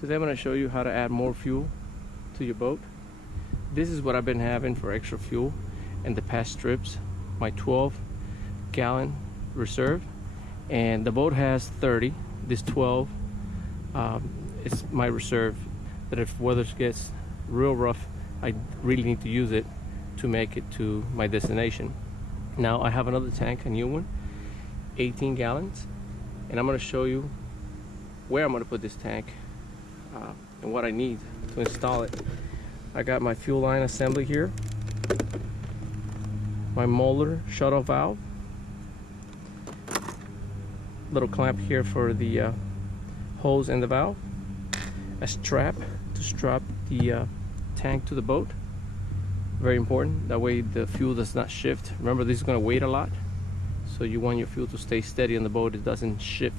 Today I'm going to show you how to add more fuel to your boat. This is what I've been having for extra fuel in the past trips. My 12-gallon reserve, and the boat has 30. This 12 is my reserve, that if weather gets real rough, I really need to use it to make it to my destination. Now I have another tank, a new one, 18 gallons, and I'm going to show you where I'm going to put this tank and what I need to install it. I got my fuel line assembly here, my motor shut-off valve, little clamp here for the hose and the valve, a strap to strap the tank to the boat. Very important, that way the fuel does not shift. Remember, this is going to weight a lot, so you want your fuel to stay steady on the boat. It doesn't shift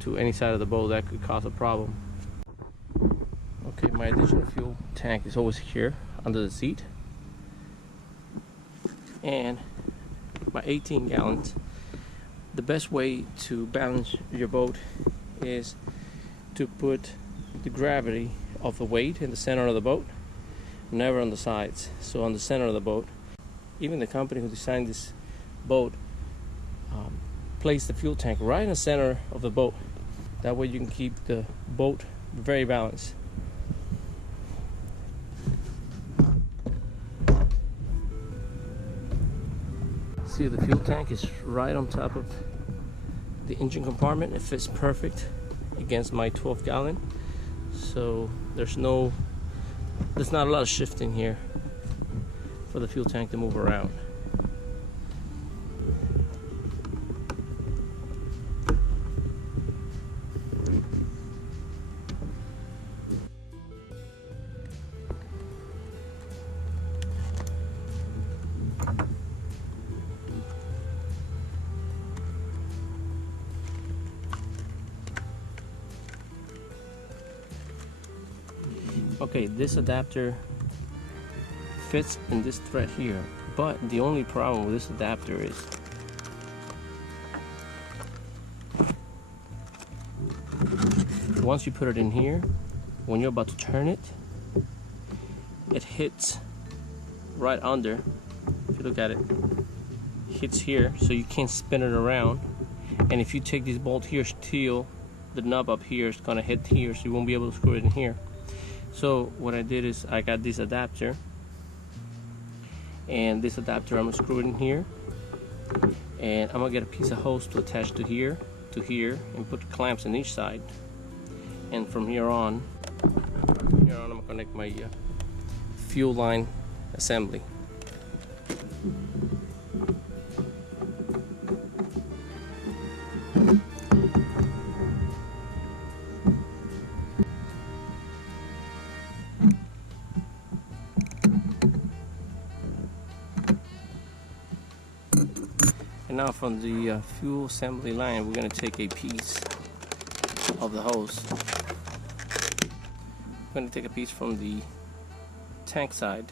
to any side of the boat. That could cause a problem. Okay, my additional fuel tank is always here under the seat, and my 18 gallons. The best way to balance your boat is to put the gravity of the weight in the center of the boat, never on the sides. So on the center of the boat. Even the company who designed this boat placed the fuel tank right in the center of the boat. That way you can keep the boat very balanced. See, the fuel tank is right on top of the engine compartment. It fits perfect against my 12-gallon, so there's not a lot of shifting here for the fuel tank to move around. Okay, this adapter fits in this thread here, but the only problem with this adapter is once you put it in here, when you're about to turn it, it hits right under. If you look at it, hits here, so you can't spin it around. And if you take this bolt here still, the knob up here is gonna hit here, so you won't be able to screw it in here. So what I did is I got this adapter, and this adapter I'm gonna screw it in here, and I'm gonna get a piece of hose to attach to here, and put clamps on each side. And from here on I'm gonna connect my fuel line assembly. And now from the fuel assembly line, we're going to take a piece of the hose. We're going to take a piece from the tank side.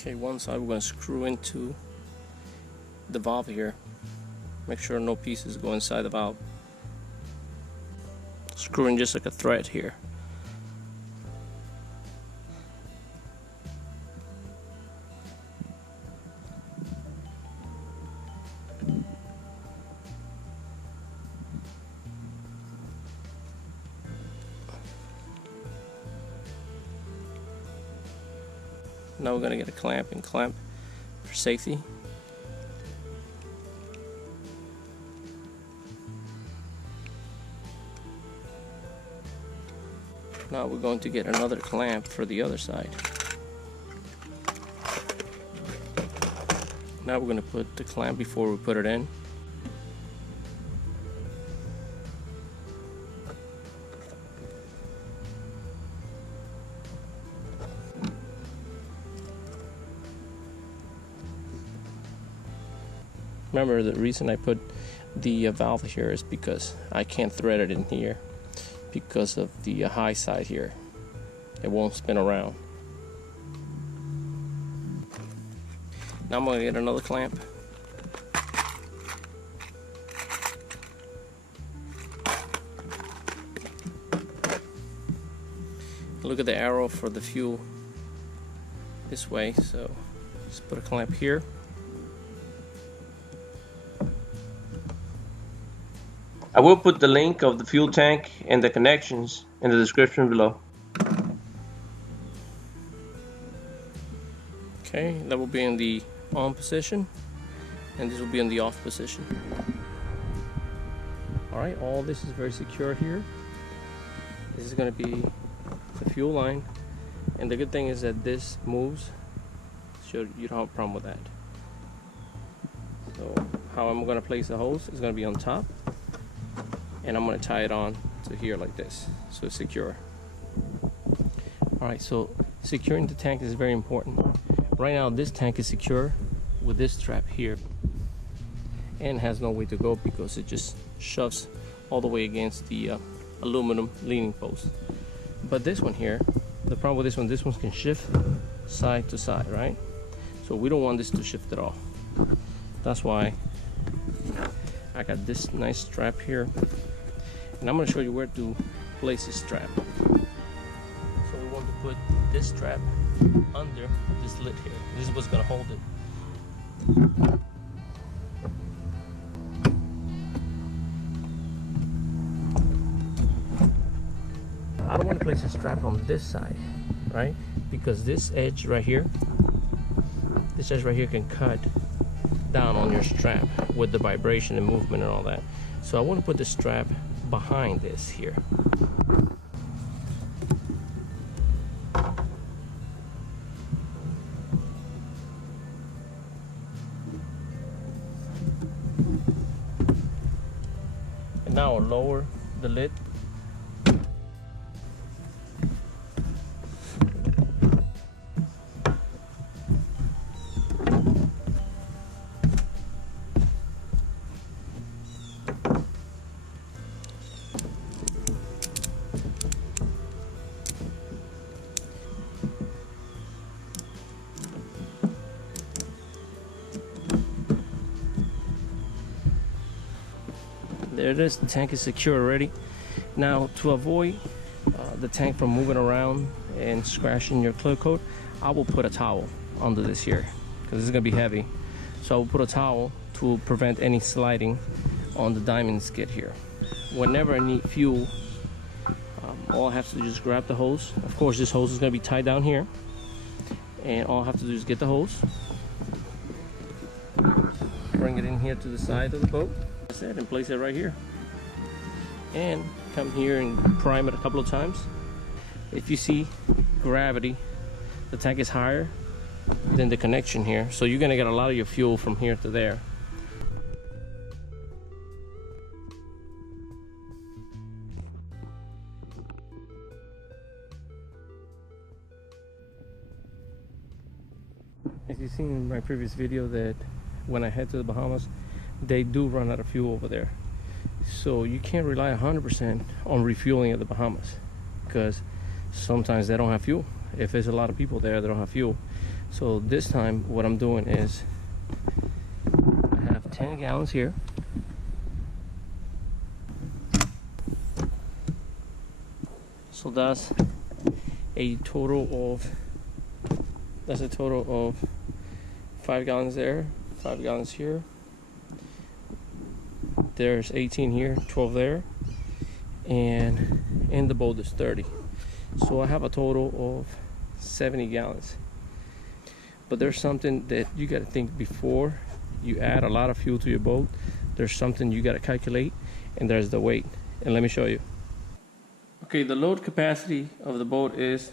Okay, one side we're going to screw into the valve here. Make sure no pieces go inside the valve. Screwing just like a thread here. Now we're going to get a clamp and clamp for safety. Now we're going to get another clamp for the other side. Now we're going to put the clamp before we put it in. Remember, the reason I put the valve here is because I can't thread it in here because of the high side here. It won't spin around. Now I'm gonna get another clamp. Look at the arrow for the fuel this way, so just put a clamp here. I will put the link of the fuel tank and the connections in the description below. Okay, that will be in the on position, and this will be in the off position. Alright, all this is very secure here. This is going to be the fuel line, and the good thing is that this moves, so you don't have a problem with that. So how I'm going to place the hose is going to be on top, and I'm going to tie it on to here like this, so it's secure. Alright, so securing the tank is very important. Right now this tank is secure with this strap here, and has no way to go because it just shoves all the way against the aluminum leaning post. But this one here, the problem with this one can shift side to side, right? So we don't want this to shift at all. That's why I got this nice strap here, and I'm going to show you where to place this strap. So we want to put this strap under this lid here. This is what's going to hold it. I don't want to place a strap on this side, right? Because this edge right here can cut down on your strap with the vibration and movement and all that. So I want to put the strap behind this here. And now I'll lower the lid. There it is, the tank is secure already. Now to avoid the tank from moving around and scratching your clear coat, I will put a towel under this here because it's gonna be heavy. So I will put a towel to prevent any sliding on the diamond skid here. Whenever I need fuel, all I have to do is just grab the hose. Of course this hose is gonna be tied down here, and all I have to do is get the hose, bring it in here to the side of the boat, and place it right here, and come here and prime it a couple of times. If you see gravity, the tank is higher than the connection here, so you're gonna get a lot of your fuel from here to there. As you've seen in my previous video, that when I head to the Bahamas, they do run out of fuel over there. So you can't rely 100% on refueling at the Bahamas, because sometimes they don't have fuel. If there's a lot of people there, they don't have fuel. So this time what I'm doing is I have 10 gallons here. So that's a total of 5 gallons there, 5 gallons here. There's 18 here, 12 there, and in the boat is 30. So I have a total of 70 gallons. But there's something that you got to think before you add a lot of fuel to your boat. There's something you got to calculate, and there's the weight. And let me show you. Okay, the load capacity of the boat is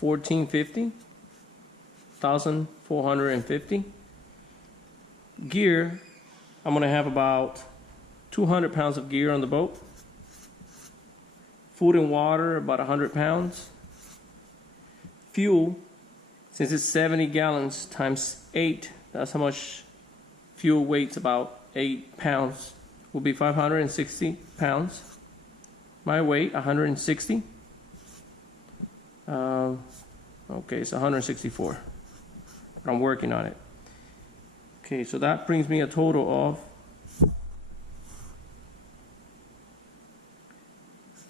1,450. Gear, I'm gonna have about 200 pounds of gear on the boat. Food and water, about 100 pounds. Fuel, since it's 70 gallons times 8, that's how much fuel weighs, about 8 pounds, will be 560 pounds. My weight, 160. Okay, it's 164. But I'm working on it. Okay, so that brings me a total of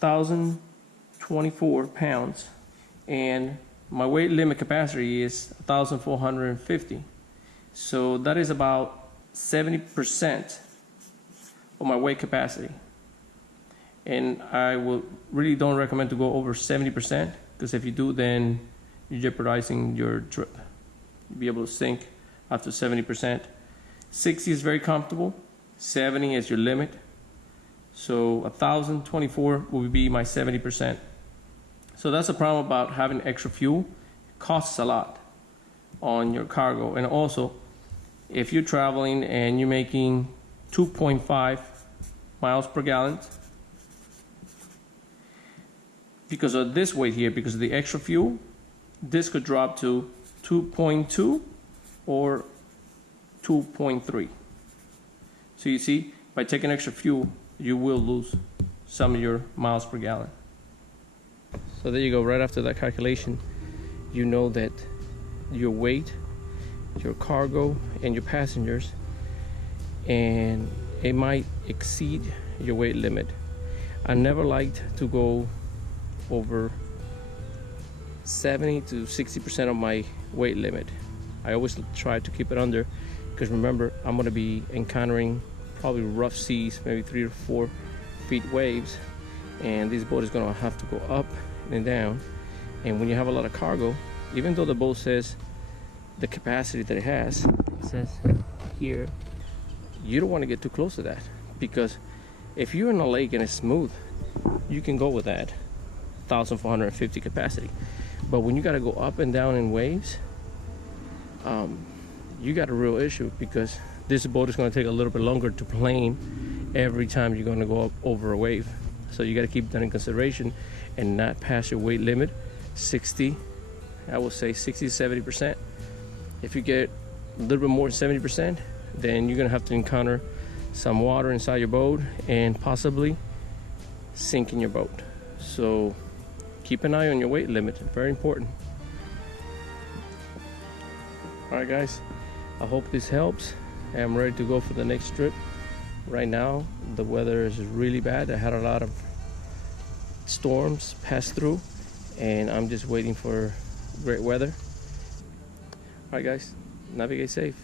1,024 pounds, and my weight limit capacity is 1,450. So that is about 70% of my weight capacity. And I really don't recommend to go over 70%, because if you do, then you're jeopardizing your trip. You'll be able to sink after 70%. 60 is very comfortable. 70 is your limit. So 1,024 will be my 70%. So that's the problem about having extra fuel. It costs a lot on your cargo. And also, if you're traveling and you're making 2.5 miles per gallon, because of this weight here, because of the extra fuel, this could drop to 2.2 or 2.3. So you see, by taking extra fuel, you will lose some of your miles per gallon. So there you go. Right after that calculation, you know that your weight, your cargo, and your passengers, and it might exceed your weight limit. I never liked to go over 70 to 60% of my weight limit. I always try to keep it under, because remember, I'm going to be encountering probably rough seas, maybe 3 to 4 feet waves, and this boat is going to have to go up and down. And when you have a lot of cargo, even though the boat says the capacity that it has, it says here, you don't want to get too close to that, because if you're in a lake and it's smooth, you can go with that 1,450 capacity. But when you got to go up and down in waves, you got a real issue, because this boat is going to take a little bit longer to plane every time you're going to go up over a wave. So you got to keep that in consideration and not pass your weight limit. 60, I would say 60 to 70%. If you get a little bit more than 70%, then you're going to have to encounter some water inside your boat and possibly sink in your boat. So keep an eye on your weight limit, very important. Alright guys, I hope this helps. I'm ready to go for the next trip. Right now the weather is really bad. I had a lot of storms pass through, and I'm just waiting for great weather. Alright guys, navigate safe.